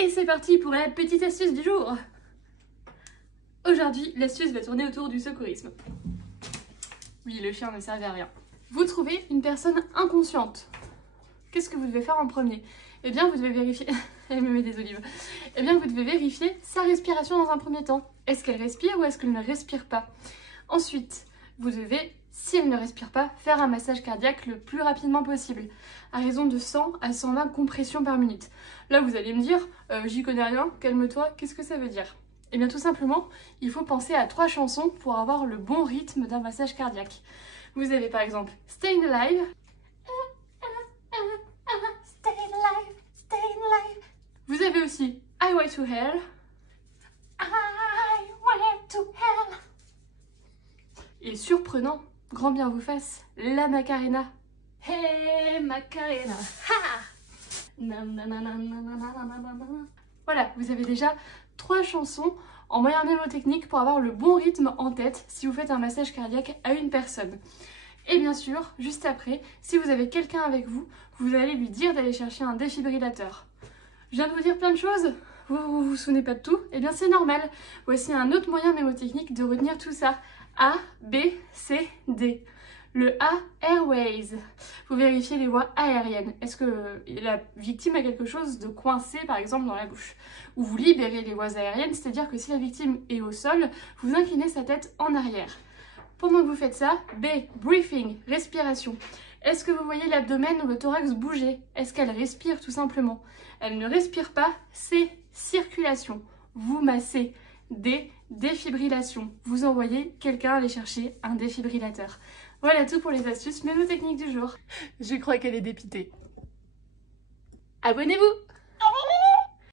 Et c'est parti pour la petite astuce du jour. Aujourd'hui, l'astuce va tourner autour du secourisme. Oui, le chien ne servait à rien. Vous trouvez une personne inconsciente. Qu'est-ce que vous devez faire en premier? Eh bien, vous devez vérifier... Elle me met des olives. Eh bien, vous devez vérifier sa respiration dans un premier temps. Est-ce qu'elle respire ou est-ce qu'elle ne respire pas? Ensuite, vous devez, si elle ne respire pas, faire un massage cardiaque le plus rapidement possible, à raison de 100 à 120 compressions par minute. Là, vous allez me dire, j'y connais rien, calme-toi, qu'est-ce que ça veut dire? Eh bien, tout simplement, il faut penser à 3 chansons pour avoir le bon rythme d'un massage cardiaque. Vous avez par exemple Stayin' Alive. Vous avez aussi I Went to Hell. I went to hell. Et surprenant, grand bien vous fasse, la Macarena. Hey Macarena. Ha! Voilà, vous avez déjà 3 chansons en moyen mnémotechnique pour avoir le bon rythme en tête si vous faites un massage cardiaque à une personne. Et bien sûr, juste après, si vous avez quelqu'un avec vous, vous allez lui dire d'aller chercher un défibrillateur. Je viens de vous dire plein de choses, vous vous souvenez pas de tout? Eh bien c'est normal. Voici un autre moyen mnémotechnique de retenir tout ça. A, B, C, D. Le A, Airways. Vous vérifiez les voies aériennes. Est-ce que la victime a quelque chose de coincé, par exemple, dans la bouche? Ou vous libérez les voies aériennes, c'est-à-dire que si la victime est au sol, vous inclinez sa tête en arrière. Pendant que vous faites ça, B, breathing, respiration. Est-ce que vous voyez l'abdomen ou le thorax bouger? Est-ce qu'elle respire tout simplement? Elle ne respire pas. C, circulation. Vous massez. D, défibrillation. Vous envoyez quelqu'un aller chercher un défibrillateur. Voilà tout pour les astuces mnémotechniques du jour. Je crois qu'elle est dépitée. Abonnez-vous!